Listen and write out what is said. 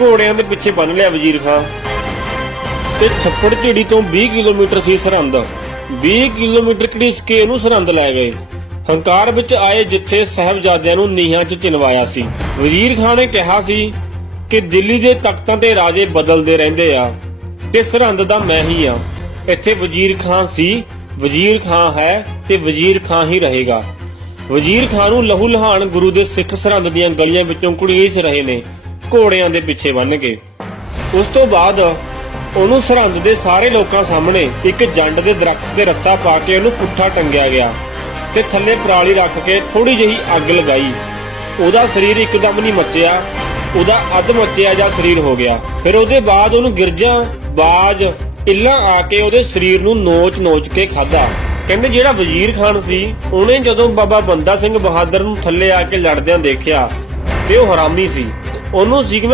ਘੋੜਿਆਂ ਦੇ ਪਿੱਛੇ ਬੰਨ ਲਿਆ ਵਜ਼ੀਰ ਖਾਨ ਤੇ ਛੱਪੜ ਝਿੜੀ ਤੋਂ 20 ਕਿਲੋਮੀਟਰ ਸੀ ਸਰਹੰਦ। 20 ਕਿਲੋਮੀਟਰ ਘੜੀਸ ਕੇ ਉਹਨੂੰ ਸਰਹੰਦ ਲੈ ਗਏ। ਹੰਕਾਰ ਵਿੱਚ ਆਏ ਜਿੱਥੇ ਸਾਹਿਬਜ਼ਾਦਿਆਂ ਨੂੰ ਨੀਹਾਂ 'ਚ ਚਿਣਵਾਇਆ ਸੀ। ਵਜ਼ੀਰ ਖਾਨ ਨੇ ਕਿਹਾ ਸੀ ਕਿ ਦਿੱਲੀ ਦੇ ਤਖਤਾਂ ਤੇ ਰਾਜੇ ਬਦਲਦੇ ਰਹਿੰਦੇ ਆ ਤੇ ਸਰਹੰਦ ਦਾ ਮੈਂ ਹੀ ਆ। ਇੱਥੇ ਵਜ਼ੀਰ ਖਾਨ ਸੀ, ਵਜ਼ੀਰ ਖਾਨ ਹੈ ਤੇ ਵਜ਼ੀਰ ਖਾਨ ਹੀ ਰਹੇਗਾ। ਵਜ਼ੀਰ ਖਾਨ ਨੂੰ ਲਹੂ ਲਹਾਨ ਗੁਰੂ ਦੇ ਸਿੱਖ ਸਰਹੰਦ ਦੀਆਂ ਗਲੀਆਂ ਵਿੱਚੋਂ ਕੁੜੀਸ ਰਹੇ ਨੇ। ਘੋੜਿਆਂ ਦੇ ਪਿੱਛੇ ਬੰਨ ਕੇ। ਉਸ ਤੋਂ ਬਾਅਦ ਉਹਨੂੰ ਸਰਹੰਦ ਦੇ ਸਾਰੇ ਲੋਕਾਂ ਸਾਹਮਣੇ ਇੱਕ ਜੰਡ ਦੇ ਦਰਖਤ ਤੇ ਰੱਸਾ ਪਾ ਕੇ ਉਹਨੂੰ ਪੁੱਠਾ ਟੰਗਿਆ ਗਿਆ ਤੇ ਥੱਲੇ ਪਰਾਲੀ ਰੱਖ ਕੇ ਥੋੜੀ ਜਿਹੀ ਅੱਗ ਲਗਾਈ। ਉਹਦਾ ਸਰੀਰ ਇੱਕਦਮ ਨਹੀਂ ਮੱਚਿਆ, ਉਹਦਾ ਅੱਧ ਮੱਚਿਆ ਜਾਂ ਸਰੀਰ ਹੋ ਗਿਆ। ਫਿਰ ਉਹਦੇ ਬਾਅਦ ਉਹਨੂੰ ਗਿਰਜਾਂ, ਬਾਜ, ਇੱਲਾਂ ਆ ਕੇ ਉਹਦੇ ਸਰੀਰ ਨੂੰ ਨੋਚ-ਨੋਚ ਕੇ ਖਾਦਾ ਕਹਿੰਦੇ ਜਿਹੜਾ ਵਜ਼ੀਰ ਖਾਨ ਸੀ, ਉਹਨੇ ਜਦੋਂ ਬਾਬਾ ਬੰਦਾ ਸਿੰਘ ਬਹਾਦਰ ਨੂੰ ਥੱਲੇ ਆ ਕੇ ਲੜਦਿਆਂ ਦੇਖਿਆ ਤੇ ਉਹ ਹਰਾਮੀ ਸੀ। ਉਹਨੂੰ ਸੀ ਕਿ